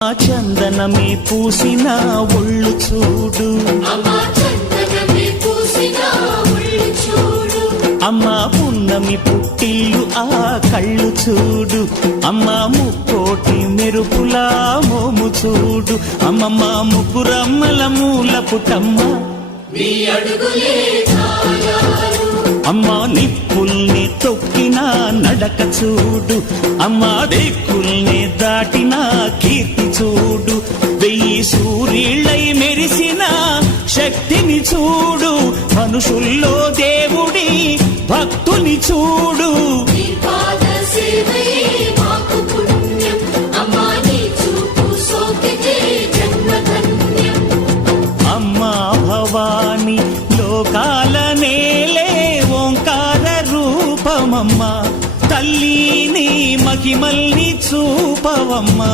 చందనమే పూసిన ఒళ్ళు చూడు, అమ్మ పున్నమి పుట్టిల్లు ఆ కళ్ళు చూడు, అమ్మ ముక్కోటి మెరుపులా మోము చూడు, అమ్మమ్మ ముగ్గురమ్మల మూల పుట్టమ్మ అమ్మ నిప్పుల్ని తొక్కిన నడక చూడు, అమ్మ దిక్కుల్ని దాటిన కీర్తి చూడు, 1000 సూర్యుళ్ళై మెరిసిన శక్తిని చూడు, మనుషుల్లో దేవుడి భక్తుని చూడు. అమ్మా భవాని లోకాల నేలే ఓంకార రూపమమ్మా, తల్లిని మహిమల్ని చూపవమ్మా.